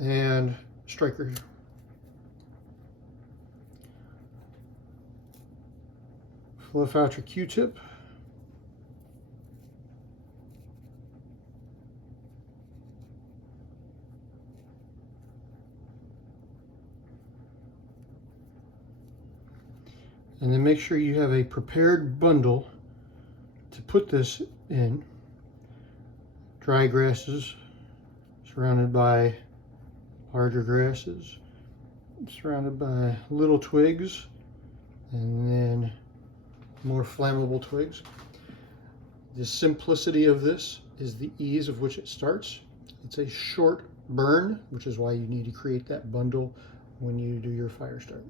and striker. Fluff out your Q-tip. And then make sure you have a prepared bundle to put this in. Dry grasses surrounded by larger grasses, surrounded by little twigs, and then more flammable twigs. The simplicity of this is the ease of which it starts. It's a short burn, which is why you need to create that bundle when you do your fire start.